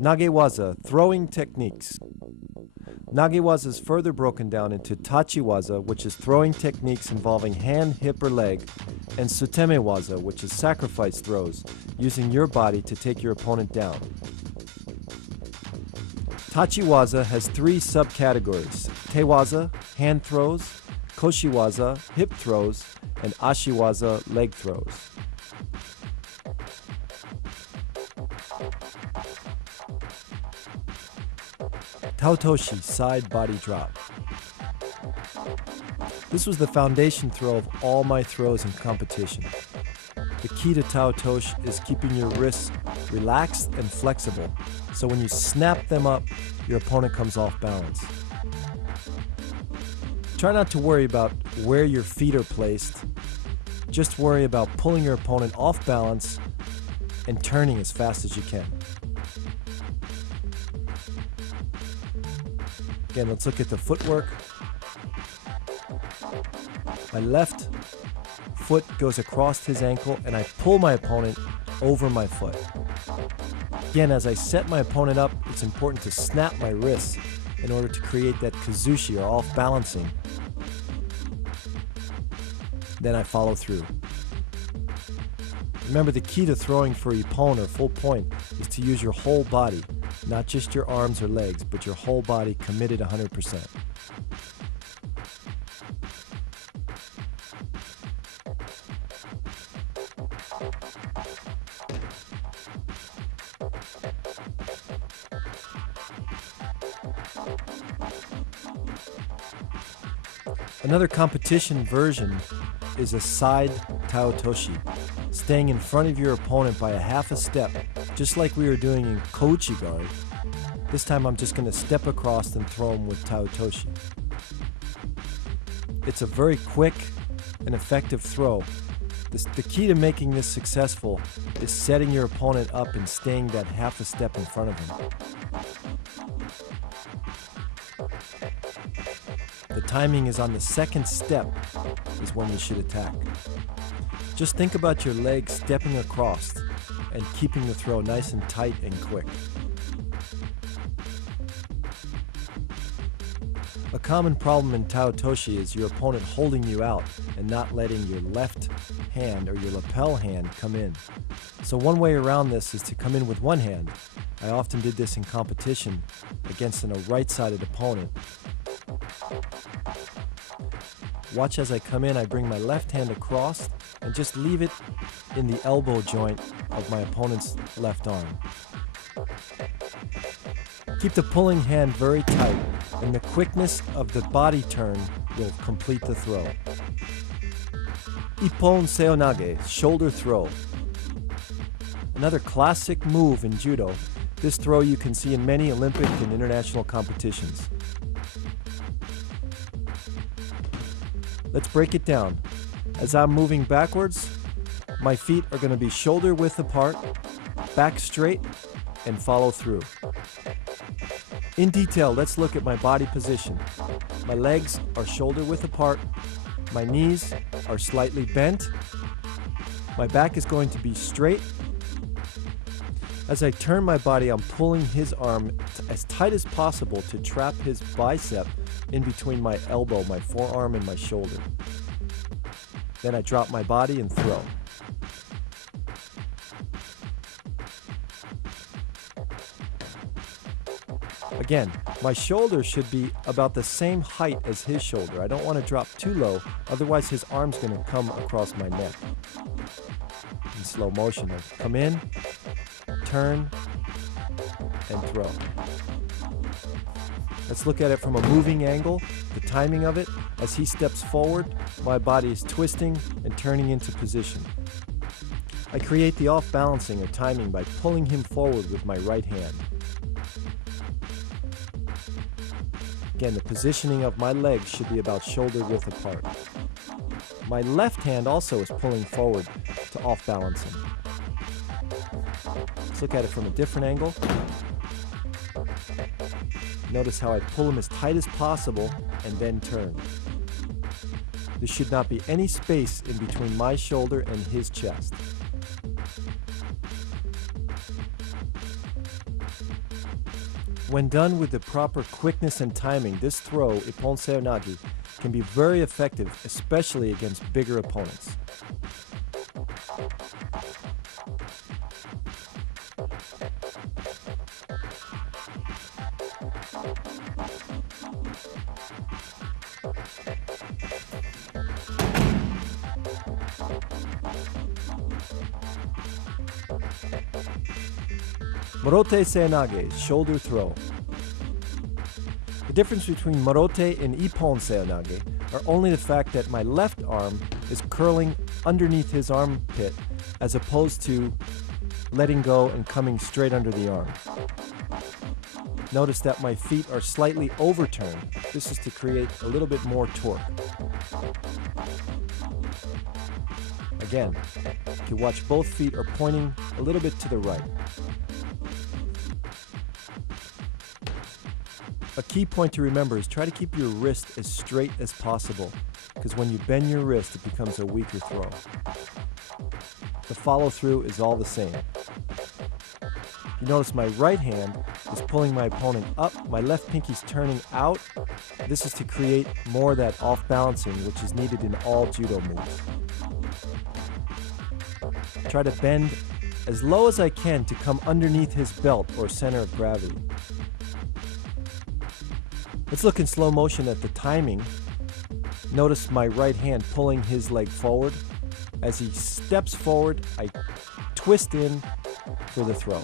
Nagewaza, throwing techniques. Nagewaza is further broken down into tachiwaza, which is throwing techniques involving hand, hip, or leg, and sutemewaza, which is sacrifice throws, using your body to take your opponent down. Tachiwaza has three subcategories: tewaza, hand throws; koshiwaza, hip throws; and ashiwaza, leg throws. Taotoshi, side body drop. This was the foundation throw of all my throws in competition. The key to Taotoshi is keeping your wrists relaxed and flexible, so when you snap them up, your opponent comes off balance. Try not to worry about where your feet are placed. Just worry about pulling your opponent off balance and turning as fast as you can. Again, let's look at the footwork. My left foot goes across his ankle and I pull my opponent over my foot. Again, as I set my opponent up, it's important to snap my wrists in order to create that kazushi or off balancing. Then I follow through. Remember, the key to throwing for ippon or full point is to use your whole body, not just your arms or legs, but your whole body committed 100%. Another competition version is a side taotoshi, staying in front of your opponent by a half a step, just like we were doing in kouchi-gari. This time I'm just going to step across and throw him with taotoshi. It's a very quick and effective throw. The key to making this successful is setting your opponent up and staying that half a step in front of him. The timing is on the second step is when you should attack. Just think about your legs stepping across and keeping the throw nice and tight and quick. A common problem in taotoshi is your opponent holding you out and not letting your left hand or your lapel hand come in. So one way around this is to come in with one hand. I often did this in competition against a right-sided opponent. Watch as I come in, I bring my left hand across and just leave it in the elbow joint of my opponent's left arm. Keep the pulling hand very tight, and the quickness of the body turn will complete the throw. Ippon seonage, shoulder throw. Another classic move in judo. This throw you can see in many Olympic and international competitions. Let's break it down. As I'm moving backwards, my feet are going to be shoulder width apart, back straight, and follow through. In detail, let's look at my body position. My legs are shoulder width apart, my knees are slightly bent, my back is going to be straight. As I turn my body, I'm pulling his arm as tight as possible to trap his bicep in between my elbow, my forearm, and my shoulder. Then I drop my body and throw. Again, my shoulder should be about the same height as his shoulder. I don't want to drop too low, otherwise his arm's going to come across my neck. In slow motion, I come in, turn, and throw. Let's look at it from a moving angle, the timing of it. As he steps forward, my body is twisting and turning into position. I create the off-balancing or timing by pulling him forward with my right hand. Again, the positioning of my legs should be about shoulder width apart. My left hand also is pulling forward to off-balance him. Let's look at it from a different angle. Notice how I pull him as tight as possible and then turn. There should not be any space in between my shoulder and his chest. When done with the proper quickness and timing, this throw, ippon seonagi, can be very effective, especially against bigger opponents. Morote seonage, shoulder throw. The difference between morote and ippon seonage are only the fact that my left arm is curling underneath his armpit as opposed to letting go and coming straight under the arm. Notice that my feet are slightly overturned. This is to create a little bit more torque. Again, you watch both feet are pointing a little bit to the right. A key point to remember is try to keep your wrist as straight as possible, because when you bend your wrist, it becomes a weaker throw. The follow-through is all the same. You notice my right hand is pulling my opponent up, my left pinky's turning out. This is to create more of that off-balancing, which is needed in all judo moves. Try to bend as low as I can to come underneath his belt or center of gravity. Let's look in slow motion at the timing. Notice my right hand pulling his leg forward. As he steps forward, I twist in for the throw.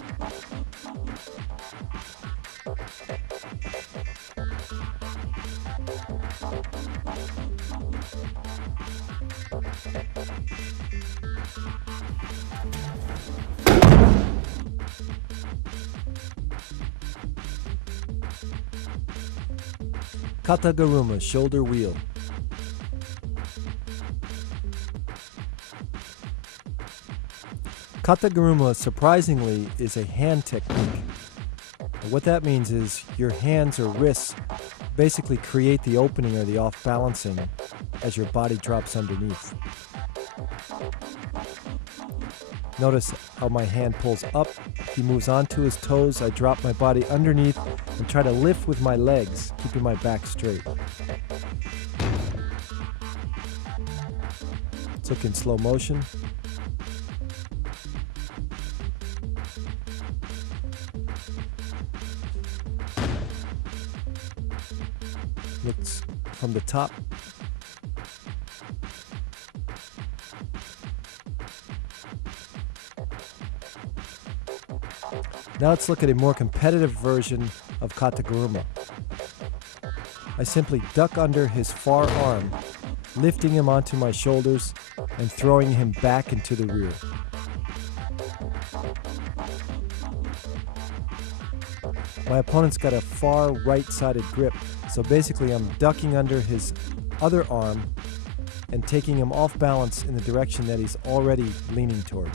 Kataguruma, shoulder wheel. Kataguruma, surprisingly, is a hand technique. And what that means is your hands or wrists basically create the opening or the off-balancing as your body drops underneath. Notice how my hand pulls up, he moves onto his toes, I drop my body underneath and try to lift with my legs, keeping my back straight. Let's look in slow motion. Looks from the top. Now let's look at a more competitive version of Kataguruma. I simply duck under his far arm, lifting him onto my shoulders and throwing him back into the rear. My opponent's got a far right-sided grip, so basically I'm ducking under his other arm and taking him off balance in the direction that he's already leaning toward.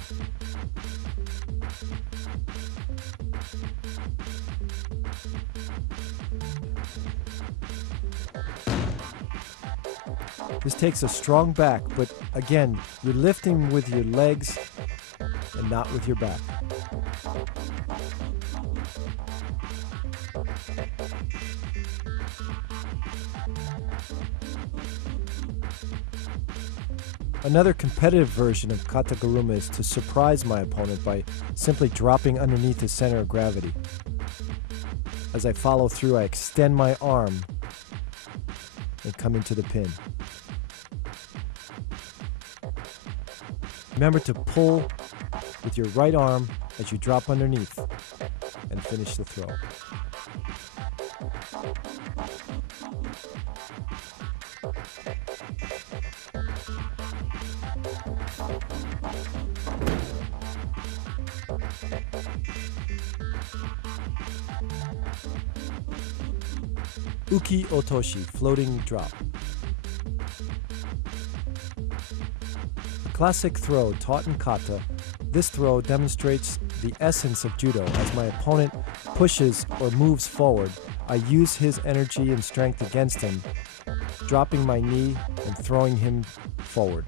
This takes a strong back, but again, you're lifting with your legs and not with your back. Another competitive version of Kataguruma is to surprise my opponent by simply dropping underneath his center of gravity. As I follow through, I extend my arm and come into the pin. Remember to pull with your right arm as you drop underneath and finish the throw. Uki otoshi, floating drop. A classic throw taught in kata, this throw demonstrates the essence of judo. As my opponent pushes or moves forward, I use his energy and strength against him, dropping my knee and throwing him forward.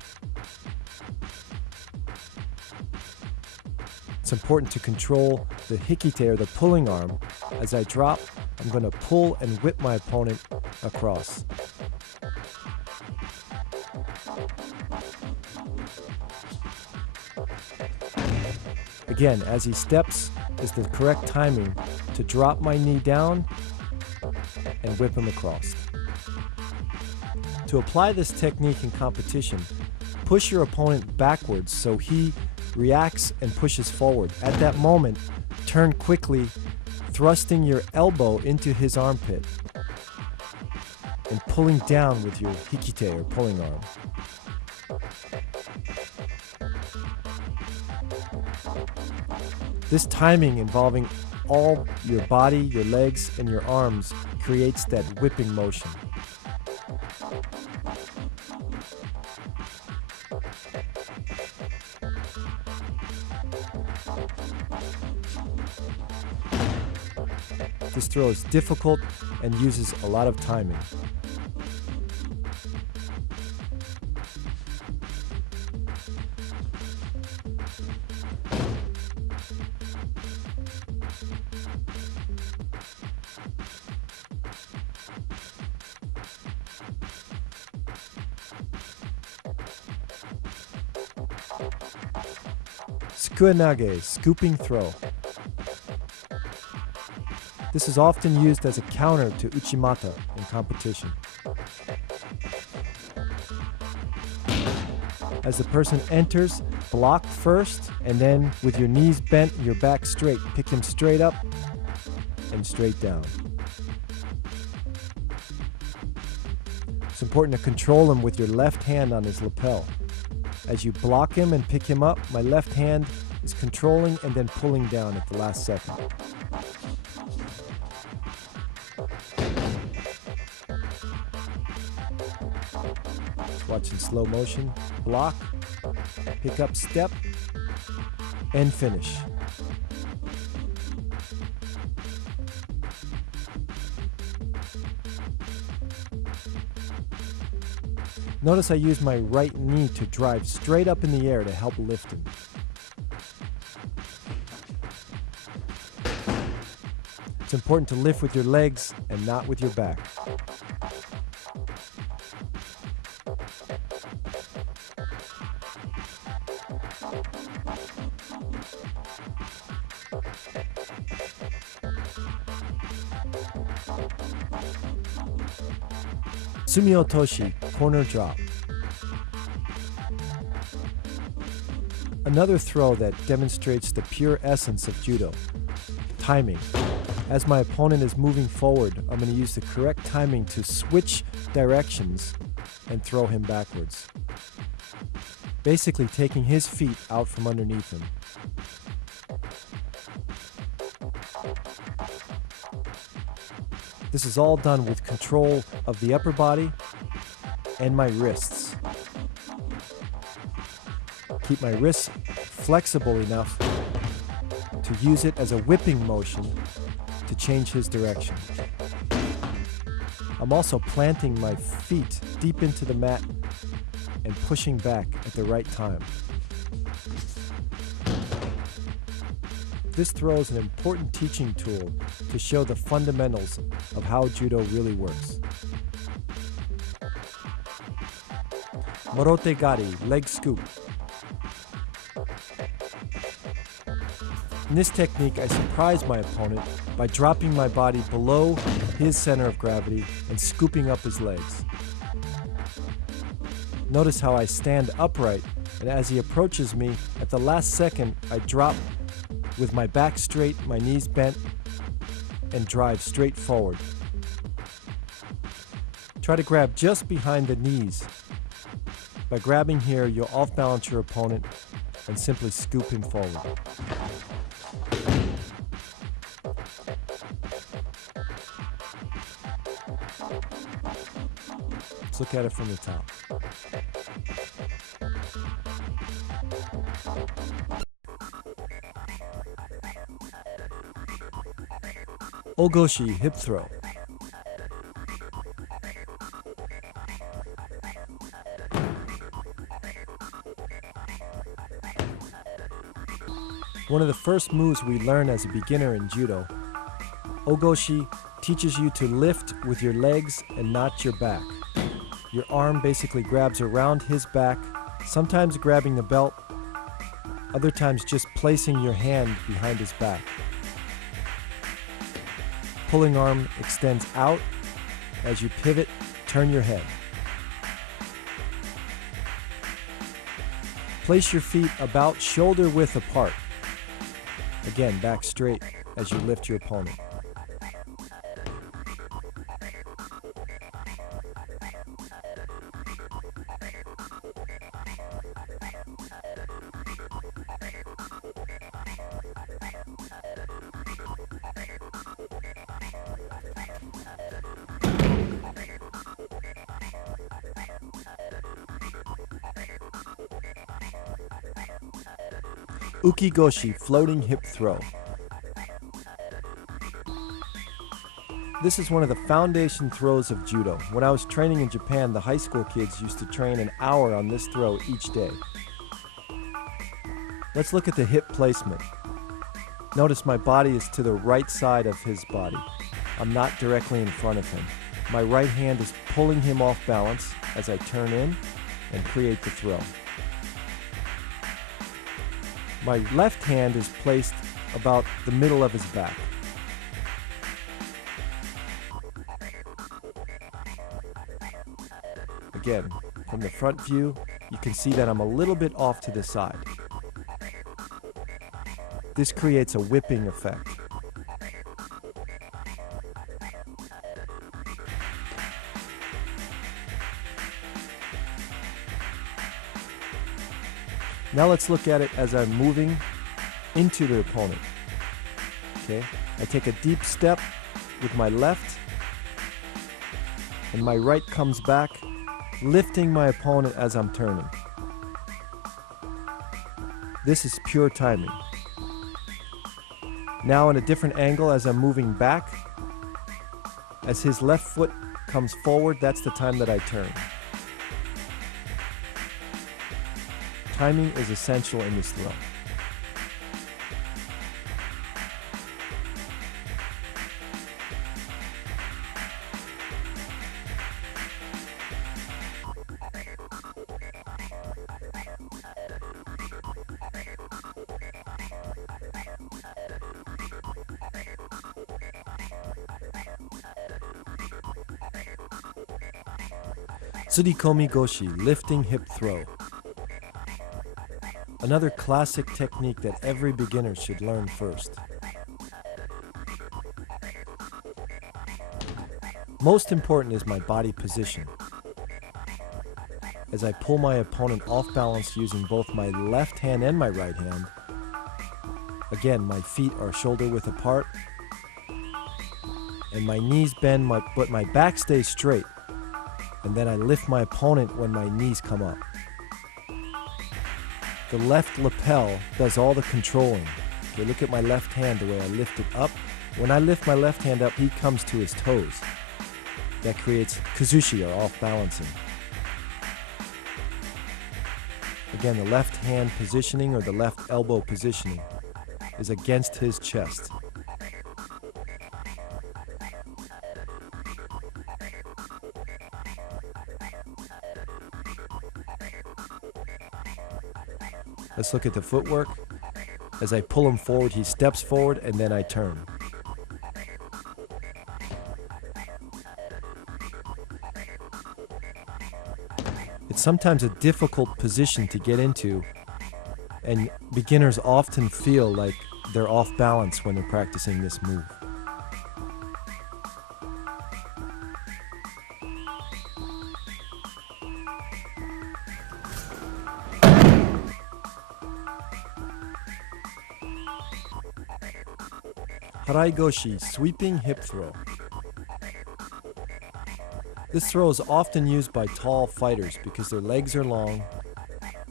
It's important to control the hikite, or the pulling arm. As I drop, I'm going to pull and whip my opponent across. Again, as he steps, is the correct timing to drop my knee down and whip him across. To apply this technique in competition, push your opponent backwards so he reacts and pushes forward. At that moment, turn quickly, thrusting your elbow into his armpit and pulling down with your hikite, or pulling arm. This timing involving all your body, your legs, and your arms creates that whipping motion. This throw is difficult and uses a lot of timing. Sukuenage, scooping throw. This is often used as a counter to uchimata in competition. As the person enters, block first, and then with your knees bent, your back straight, pick him straight up and straight down. It's important to control him with your left hand on his lapel. As you block him and pick him up, my left hand is controlling and then pulling down at the last second. Watch in slow motion. Block, pick up, step, and finish. Notice I use my right knee to drive straight up in the air to help lift him. It's important to lift with your legs and not with your back. Sumiotoshi, corner drop. Another throw that demonstrates the pure essence of judo, timing. As my opponent is moving forward, I'm going to use the correct timing to switch directions and throw him backwards. Basically taking his feet out from underneath him. This is all done with control of the upper body and my wrists. Keep my wrists flexible enough to use it as a whipping motion to change his direction. I'm also planting my feet deep into the mat and pushing back at the right time. This throw is an important teaching tool to show the fundamentals of how judo really works. Morote gari, leg scoop. In this technique, I surprise my opponent by dropping my body below his center of gravity and scooping up his legs. Notice how I stand upright, and as he approaches me, at the last second, I drop with my back straight, my knees bent, and drive straight forward. Try to grab just behind the knees. By grabbing here, you'll off-balance your opponent and simply scoop him forward. Let's look at it from the top. Ogoshi, hip throw. one of the first moves we learn as a beginner in Judo. Ogoshi teaches you to lift with your legs and not your back. Your arm basically grabs around his back, sometimes grabbing the belt, other times just placing your hand behind his back. Pulling arm extends out. As you pivot, turn your head. Place your feet about shoulder width apart. Again, back straight as you lift your opponent. Ukigoshi, floating hip throw. This is one of the foundation throws of Judo. When I was training in Japan, the high school kids used to train an hour on this throw each day. Let's look at the hip placement. Notice my body is to the right side of his body. I'm not directly in front of him. My right hand is pulling him off balance as I turn in and create the throw. My left hand is placed about the middle of his back. Again, from the front view, you can see that I'm a little bit off to the side. This creates a whipping effect. Now let's look at it as I'm moving into the opponent. Okay, I take a deep step with my left, and my right comes back, lifting my opponent as I'm turning. This is pure timing. Now in a different angle as I'm moving back, as his left foot comes forward, that's the time that I turn. Timing is essential in this throw. Tsurikomi goshi, lifting hip throw. Another classic technique that every beginner should learn first. Most important is my body position. As I pull my opponent off balance using both my left hand and my right hand, again, my feet are shoulder width apart, and my knees bend, but my back stays straight, and then I lift my opponent when my knees come up. The left lapel does all the controlling. Okay, look at my left hand, the way I lift it up. When I lift my left hand up, he comes to his toes. That creates kazushi, or off balancing. Again, the left hand positioning or the left elbow positioning is against his chest. Let's look at the footwork. As I pull him forward, he steps forward, and then I turn. It's sometimes a difficult position to get into, and beginners often feel like they're off balance when they're practicing this move. Haraigoshi, sweeping hip throw. This throw is often used by tall fighters because their legs are long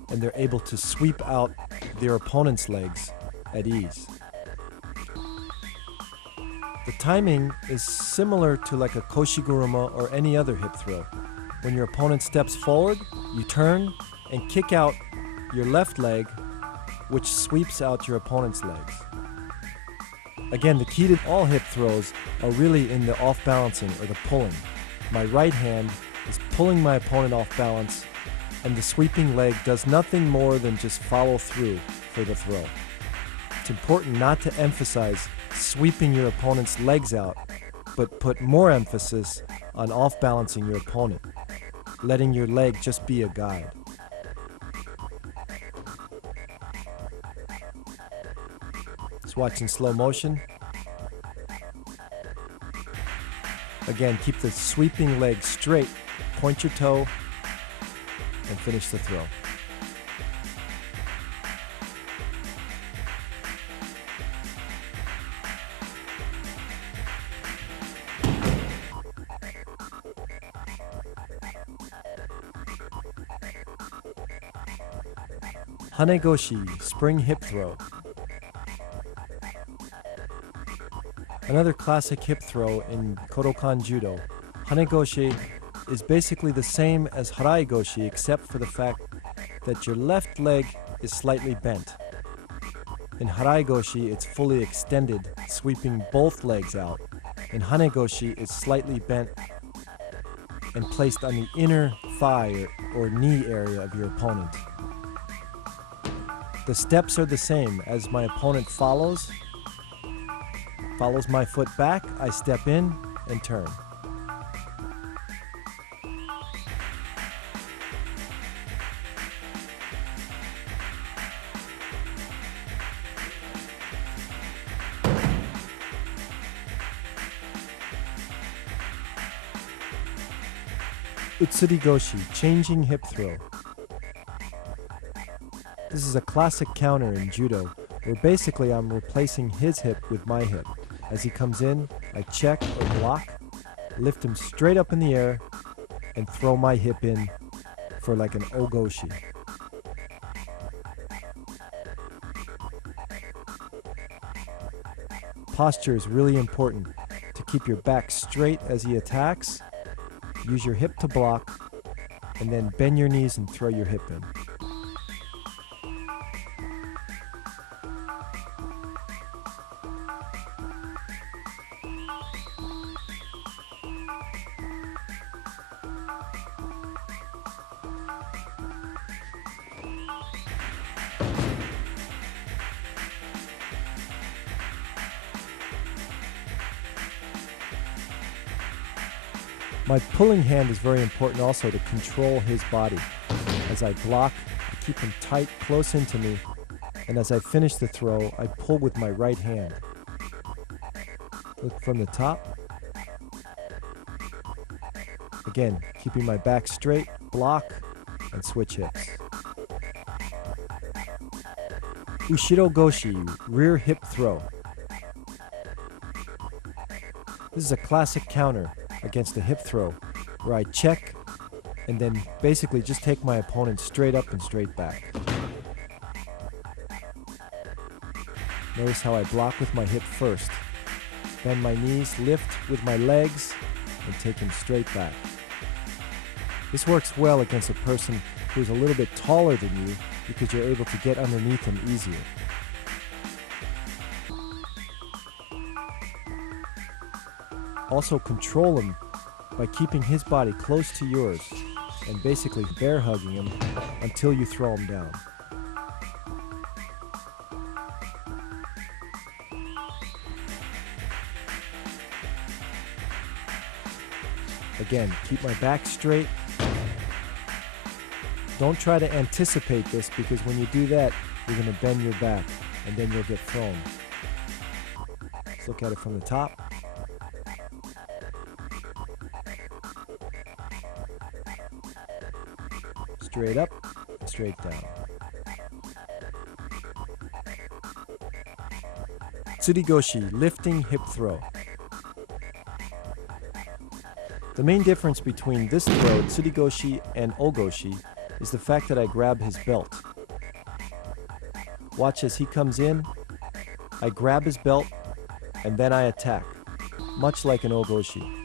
and they're able to sweep out their opponent's legs at ease. The timing is similar to like a koshiguruma or any other hip throw. When your opponent steps forward, you turn and kick out your left leg which sweeps out your opponent's legs. Again, the key to all hip throws are really in the off-balancing or the pulling. My right hand is pulling my opponent off balance, and the sweeping leg does nothing more than just follow through for the throw. It's important not to emphasize sweeping your opponent's legs out, but put more emphasis on off-balancing your opponent, letting your leg just be a guide. Let's watch in slow motion. Again, keep the sweeping leg straight, point your toe, and finish the throw. Hanegoshi, spring hip throw. Another classic hip throw in Kodokan Judo. Hanegoshi is basically the same as Haraigoshi except for the fact that your left leg is slightly bent. In Haraigoshi, it's fully extended, sweeping both legs out. In Hanegoshi, it's slightly bent and placed on the inner thigh or knee area of your opponent. The steps are the same. As my opponent follows my foot back, I step in and turn. Utsurigoshi, changing hip throw. This is a classic counter in Judo, where basically I'm replacing his hip with my hip. As he comes in, I check or block, lift him straight up in the air, and throw my hip in for like an ogoshi. Posture is really important. To keep your back straight as he attacks, use your hip to block, and then bend your knees and throw your hip in. My pulling hand is very important also to control his body. As I block, I keep him tight, close into me, and as I finish the throw, I pull with my right hand. Look from the top. Again, keeping my back straight, block, and switch hips. Ushiro Goshi, rear hip throw. This is a classic counter against a hip throw, where I check and then basically just take my opponent straight up and straight back. Notice how I block with my hip first, bend my knees, lift with my legs, and take him straight back. This works well against a person who's a little bit taller than you because you're able to get underneath him easier. Also control him by keeping his body close to yours and basically bear hugging him until you throw him down. Again, keep my back straight. Don't try to anticipate this because when you do that, you're going to bend your back and then you'll get thrown. Let's look at it from the top. Straight up, straight down. Tsurigoshi, lifting hip throw. The main difference between this throw, Tsurigoshi, and Ogoshi is the fact that I grab his belt. Watch as he comes in, I grab his belt, and then I attack, much like an Ogoshi.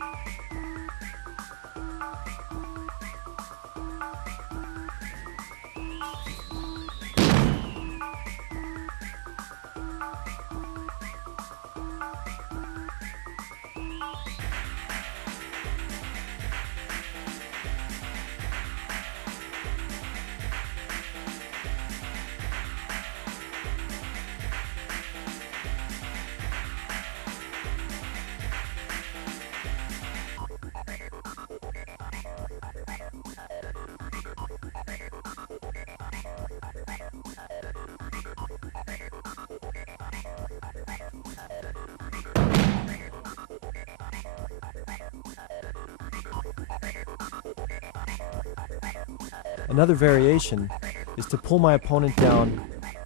Another variation is to pull my opponent down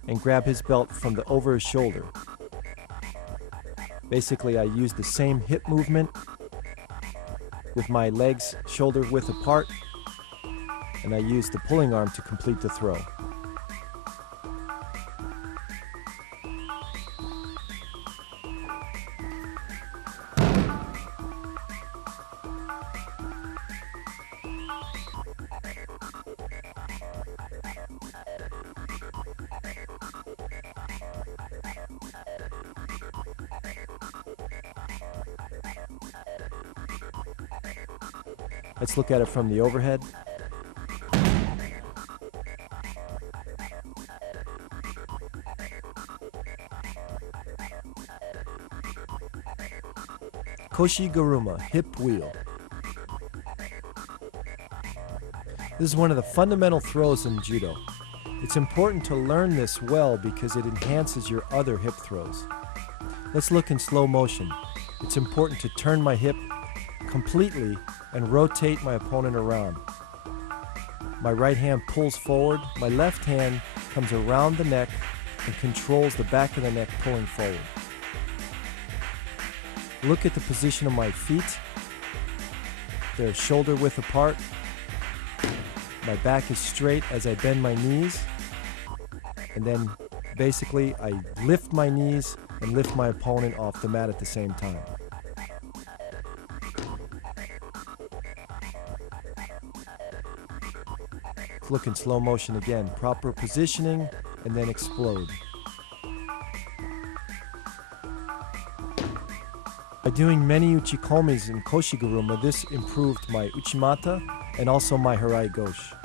and grab his belt from over his shoulder. Basically, I use the same hip movement with my legs shoulder width apart, and I use the pulling arm to complete the throw. Let's look at it from the overhead. Koshi-garuma, hip wheel. This is one of the fundamental throws in Judo. It's important to learn this well because it enhances your other hip throws. Let's look in slow motion. It's important to turn my hip completely and rotate my opponent around. My right hand pulls forward, my left hand comes around the neck and controls the back of the neck, pulling forward. Look at the position of my feet. They're shoulder width apart. My back is straight as I bend my knees. And then basically I lift my knees and lift my opponent off the mat at the same time. Look in slow motion again. Proper positioning and then explode. By doing many uchikomis in Koshi-garuma, this improved my uchimata and also my harai goshi.